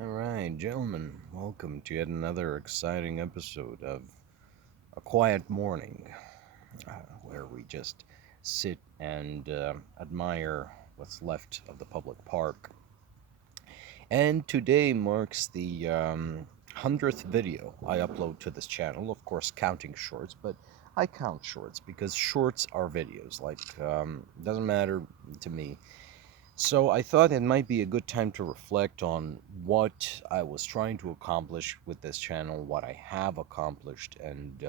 All right, gentlemen, welcome to yet another exciting episode of A Quiet Morning, where we just sit and admire what's left of the public park. And today marks the 100th video I upload to this channel, of course, counting shorts, but I count shorts because shorts are videos. Doesn't matter to me. So I thought it might be a good time to reflect on what I was trying to accomplish with this channel, what I have accomplished, and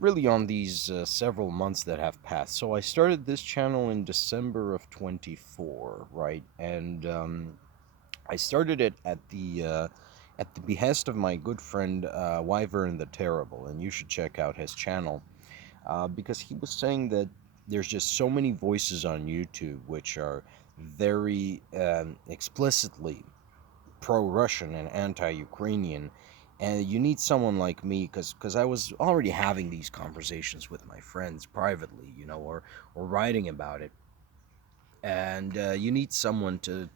really on these several months that have passed. So I started this channel in December of 24, right? And I started it at the behest of my good friend Wyvern the Terrible, and you should check out his channel because he was saying that there's just so many voices on YouTube which are very explicitly pro-Russian and anti-Ukrainian, and you need someone like me because I was already having these conversations with my friends privately, or writing about it, and you need someone to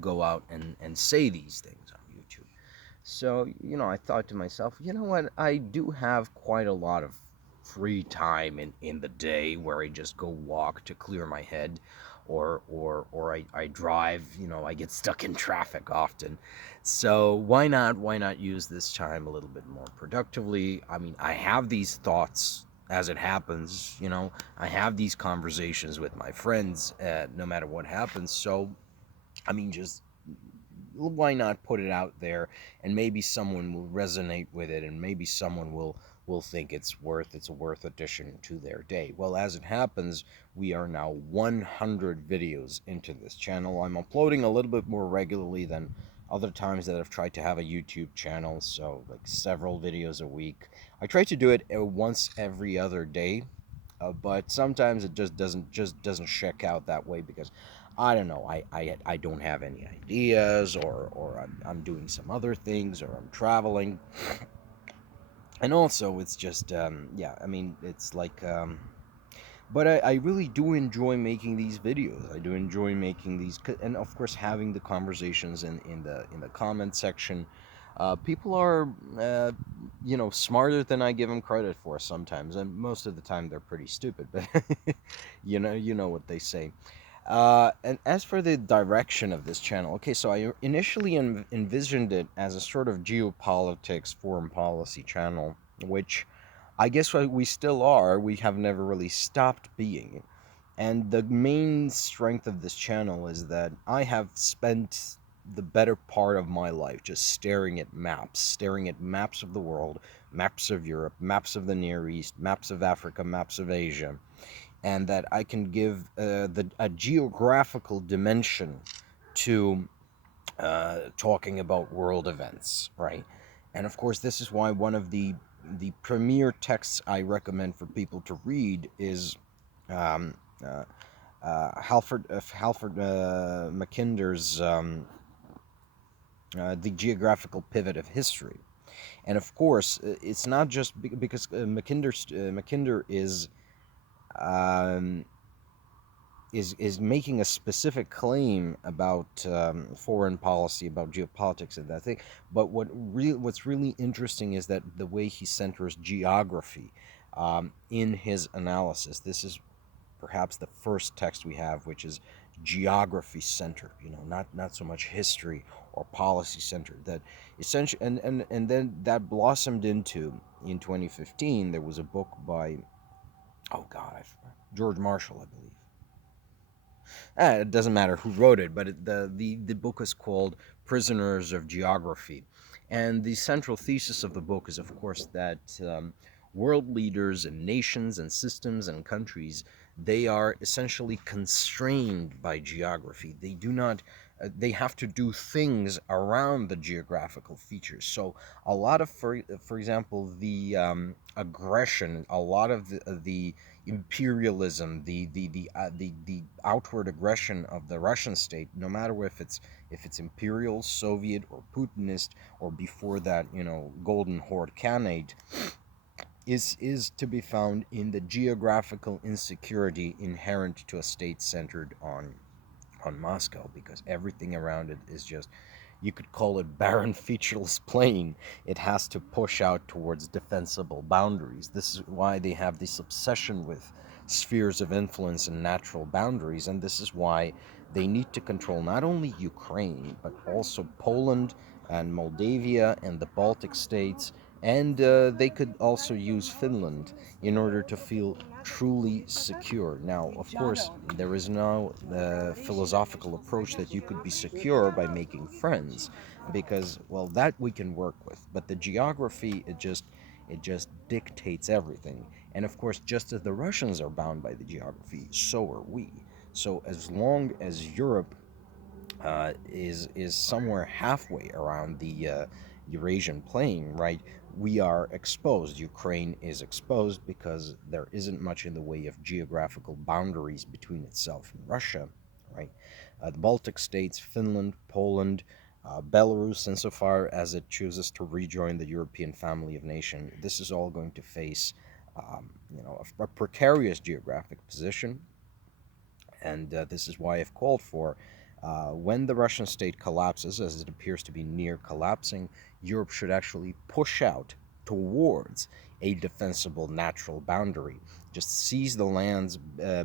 go out and say these things on YouTube. So, I thought to myself, you know what? I do have quite a lot of free time in the day where I just go walk to clear my head or I drive, I get stuck in traffic often. So why not use this time a little bit more productively? I mean, I have these thoughts as it happens, I have these conversations with my friends no matter what happens. So, I mean, just why not put it out there, and maybe someone will resonate with it, and maybe someone will think it's a worth addition to their day. Well, as it happens, we are now 100 videos into this channel. I'm uploading a little bit more regularly than other times that I've tried to have a YouTube channel, so like several videos a week. I try to do it once every other day, but sometimes it just doesn't check out that way because I don't know. I don't have any ideas, or I'm doing some other things, or I'm traveling, and also it's just yeah. I mean, it's like but I really do enjoy making these videos. I do enjoy making these, and of course having the conversations in the comment section. People are smarter than I give them credit for sometimes, and most of the time they're pretty stupid. But you know what they say. And as for the direction of this channel, okay, so I initially envisioned it as a sort of geopolitics, foreign policy channel, which I guess we still are. We have never really stopped being. And the main strength of this channel is that I have spent the better part of my life just staring at maps of the world, maps of Europe, maps of the Near East, maps of Africa, maps of Asia, and that I can give a geographical dimension to talking about world events, right? And of course, this is why one of the premier texts I recommend for people to read is um, Halford Mackinder's The Geographical Pivot of History. And of course, it's not just because Mackinder um, is making a specific claim about foreign policy, about geopolitics, and that thing. But what's really interesting is that the way he centers geography in his analysis. This is perhaps the first text we have, which is geography centered. Not so much history or policy centered. That essentially, and then that blossomed into, in 2015, there was a book by, oh God, George Marshall, I believe. It doesn't matter who wrote it, but the book is called Prisoners of Geography. And the central thesis of the book is, of course, that world leaders and nations and systems and countries, they are essentially constrained by geography. They do not, they have to do things around the geographical features. So a lot of, for example, the aggression, a lot of the imperialism, the outward aggression of the Russian state, no matter if it's imperial, Soviet, or Putinist, or before that, Golden Horde Khanate, is to be found in the geographical insecurity inherent to a state centered on Moscow, because everything around it is just you could call it barren, featureless plain. It has to push out towards defensible boundaries. This is why they have this obsession with spheres of influence and natural boundaries, and this is why they need to control not only Ukraine, but also Poland and Moldavia and the Baltic states, and they could also use Finland in order to feel truly secure. Now, of course, there is no philosophical approach that you could be secure by making friends, because well, that we can work with. But the geography, it just dictates everything. And of course, just as the Russians are bound by the geography, so are we. So as long as Europe is somewhere halfway around the Eurasian plain, right? We are exposed. Ukraine is exposed because there isn't much in the way of geographical boundaries between itself and Russia, right? The Baltic states, Finland, Poland, Belarus, insofar as it chooses to rejoin the European family of nations, this is all going to face, a precarious geographic position, and this is why I've called for when the Russian state collapses, as it appears to be near collapsing, Europe should actually push out towards a defensible natural boundary. Just seize the lands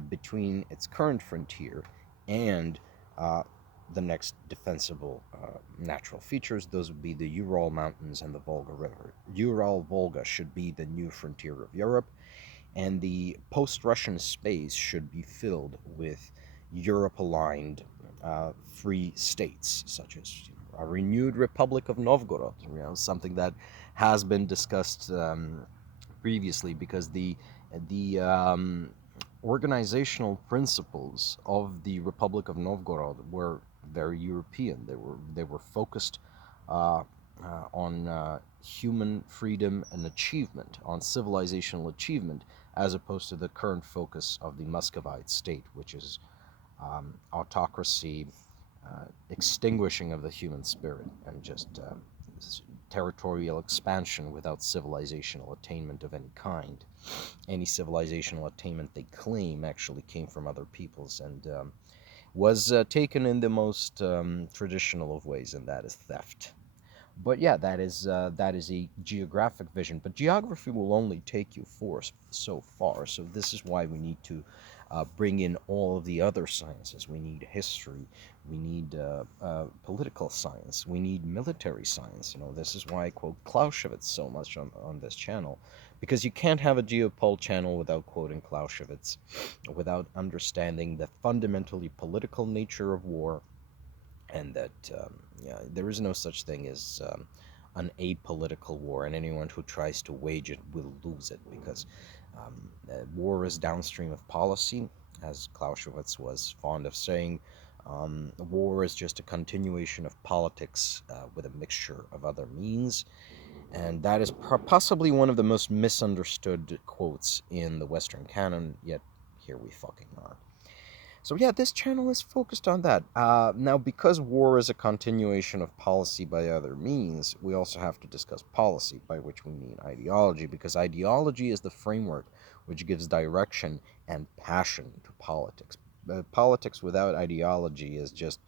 between its current frontier and uh, the next defensible natural features. Those would be the Ural Mountains and the Volga River. Ural Volga should be the new frontier of Europe, and the post-Russian space should be filled with Europe-aligned free states, such as a renewed Republic of Novgorod, something that has been discussed previously, because the organizational principles of the Republic of Novgorod were very European. They were focused uh, on human freedom and achievement, on civilizational achievement, as opposed to the current focus of the Muscovite state, which is autocracy, extinguishing of the human spirit, and just territorial expansion without civilizational attainment of any kind. Any civilizational attainment they claim actually came from other peoples, and was taken in the most traditional of ways, and that is theft. But yeah, that is a geographic vision. But geography will only take you for so far. So this is why we need to bring in all of the other sciences. We need history. We need political science. We need military science. This is why I quote Clausewitz so much on this channel, because you can't have a geopol channel without quoting Clausewitz, without understanding the fundamentally political nature of war, and that yeah, there is no such thing as an apolitical war, and anyone who tries to wage it will lose it, because war is downstream of policy, as Clausewitz was fond of saying. War is just a continuation of politics with a mixture of other means, and that is possibly one of the most misunderstood quotes in the Western canon, yet here we fucking are. So yeah, this channel is focused on that. Now, because war is a continuation of policy by other means, we also have to discuss policy, by which we mean ideology, because ideology is the framework which gives direction and passion to politics. Politics without ideology is just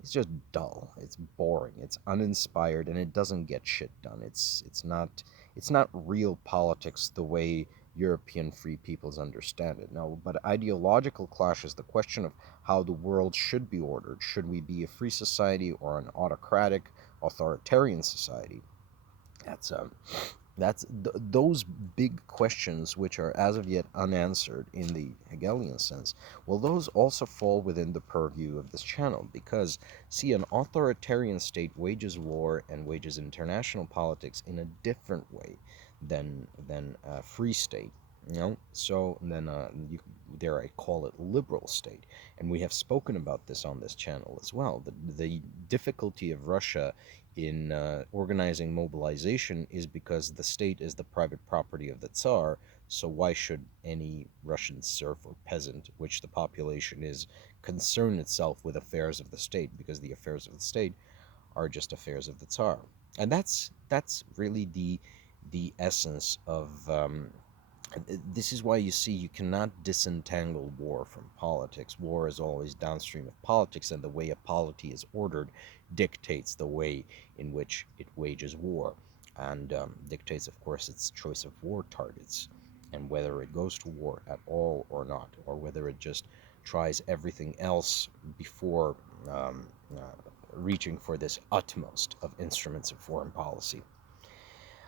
it's just dull. It's boring. It's uninspired, and it doesn't get shit done. It's not real politics the way European free peoples understand it. No, but ideological clash is the question of how the world should be ordered. Should we be a free society or an autocratic, authoritarian society? That's um, those big questions, which are as of yet unanswered in the Hegelian sense. Well, those also fall within the purview of this channel, because see, an authoritarian state wages war and wages international politics in a different way than a free state. So then you dare I call it liberal state, and we have spoken about this on this channel as well. The difficulty of Russia in organizing mobilization is because the state is the private property of the Tsar. So why should any Russian serf or peasant, which the population is, concern itself with affairs of the state? Because the affairs of the state are just affairs of the Tsar, and that's really the essence of This is why you see you cannot disentangle war from politics. War is always downstream of politics, and the way a polity is ordered dictates the way in which it wages war, and dictates, of course, its choice of war targets, and whether it goes to war at all or not, or whether it just tries everything else before um, uh, reaching for this utmost of instruments of foreign policy.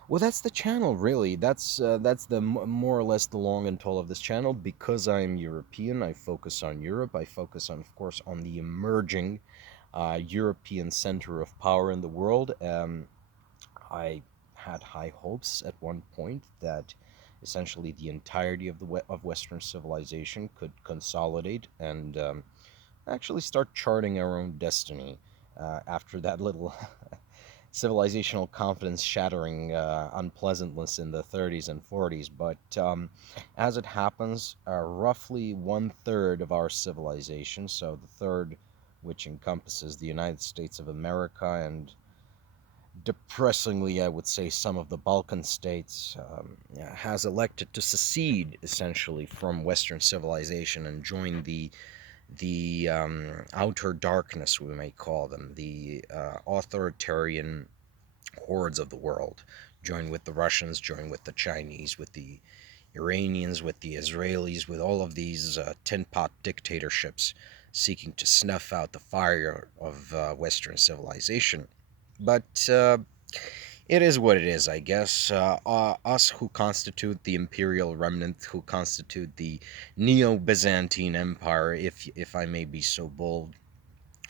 Well, that's the channel, really. That's the more or less the long and tall of this channel. Because I'm European, I focus on Europe. I focus on, of course, on the emerging European center of power in the world. I had high hopes at one point that essentially the entirety of of Western civilization could consolidate and actually start charting our own destiny after that little civilizational confidence shattering unpleasantness in the 30s and 40s. But as it happens, roughly one third of our civilization, so the third, which encompasses the United States of America and depressingly, I would say, some of the Balkan states, has elected to secede essentially from Western civilization and join the outer darkness, we may call them, the authoritarian hordes of the world. Join with the Russians, join with the Chinese, with the Iranians, with the Israelis, with all of these tin pot dictatorships seeking to snuff out the fire of Western civilization. But it is what it is, I guess. Us who constitute the imperial remnant, who constitute the Neo-Byzantine Empire, if I may be so bold,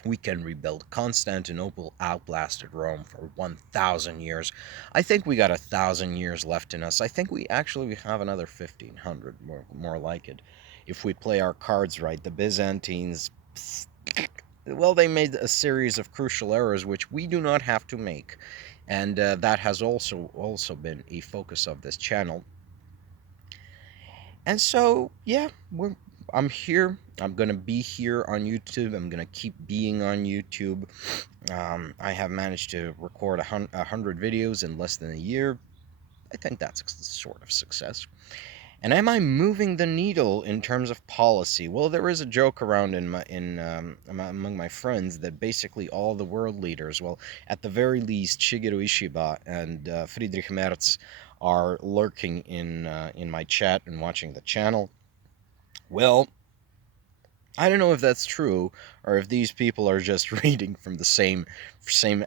we can rebuild. Constantinople outlasted Rome for 1,000 years. I think we got 1,000 years left in us. I think we actually have another 1,500, more like it, if we play our cards right. The Byzantines, well, they made a series of crucial errors which we do not have to make, and that has also been a focus of this channel. And so, yeah, I'm here. I'm gonna be here on YouTube. I'm gonna keep being on YouTube. I have managed to record 100 videos in less than a year. I think that's a sort of success. And am I moving the needle in terms of policy? Well, there is a joke around among my friends that basically all the world leaders, well, at the very least, Shigeru Ishiba and Friedrich Merz are lurking in my chat and watching the channel. Well, I don't know if that's true or if these people are just reading from the same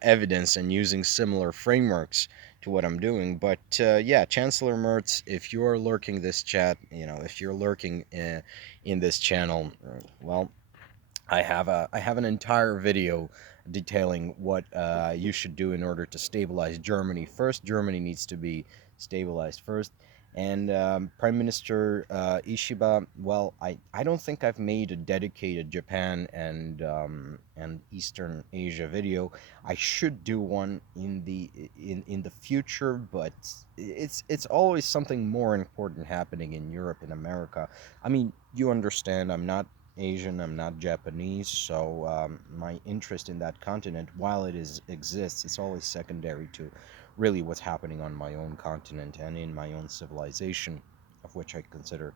evidence and using similar frameworks to what I'm doing. But yeah, Chancellor Mertz, if you're lurking this chat, if you're lurking in this channel, well, I have an entire video detailing what you should do in order to stabilize Germany first. Germany needs to be stabilized first. And Prime Minister Ishiba, well, I don't think I've made a dedicated Japan and Eastern Asia video. I should do one in the future, but it's always something more important happening in Europe and America. I mean, you understand, I'm not Asian, I'm not Japanese, so my interest in that continent, while exists, it's always secondary to really what's happening on my own continent and in my own civilization, of which I consider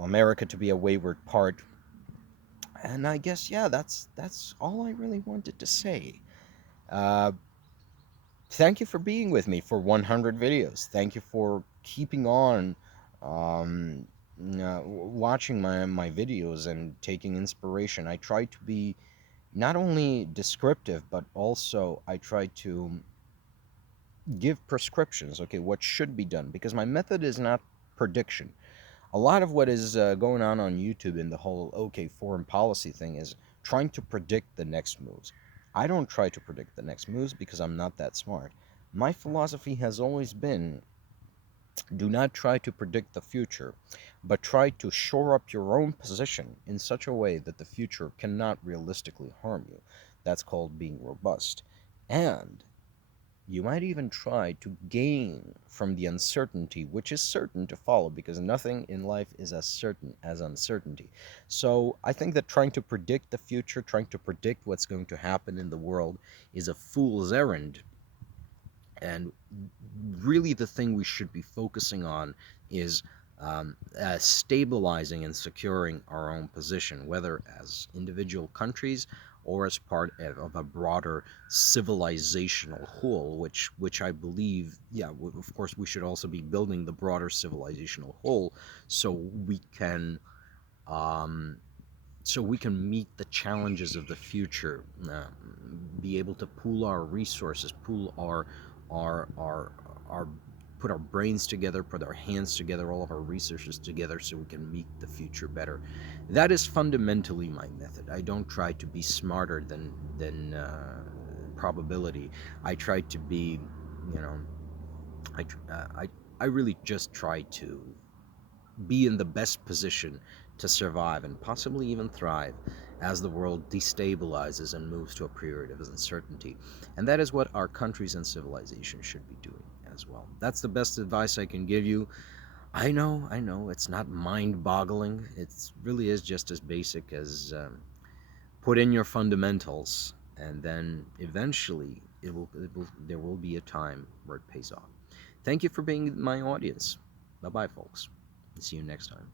America to be a wayward part. And I guess, yeah, that's all I really wanted to say. Uh, Thank you for being with me for 100 videos. Thank you for keeping on um, watching my videos and taking inspiration. I try to be not only descriptive, but also I try to give prescriptions, okay, what should be done, because my method is not prediction. A lot of what is going on YouTube in the whole okay foreign policy thing is trying to predict the next moves. I don't try to predict the next moves because I'm not that smart. My philosophy has always been do not try to predict the future, but try to shore up your own position in such a way that the future cannot realistically harm you. That's called being robust. And you might even try to gain from the uncertainty, which is certain to follow, because nothing in life is as certain as uncertainty. So I think that trying to predict the future, trying to predict what's going to happen in the world, is a fool's errand. And really, the thing we should be focusing on is stabilizing and securing our own position, whether as individual countries or as part of a broader civilizational whole, which I believe, yeah, of course, we should also be building the broader civilizational whole, so we can um, so we can meet the challenges of the future, be able to pool our resources, pool our our put our brains together, put our hands together, all of our resources together, so we can meet the future better. That is fundamentally my method. I don't try to be smarter than probability. I try to be, you know, I really just try to be in the best position to survive and possibly even thrive as the world destabilizes and moves to a period of uncertainty. And that is what our countries and civilizations should be doing as well. That's the best advice I can give you. I know, it's not mind boggling. It really is just as basic as put in your fundamentals, and then eventually there will be a time where it pays off. Thank you for being my audience. Bye bye, folks. See you next time.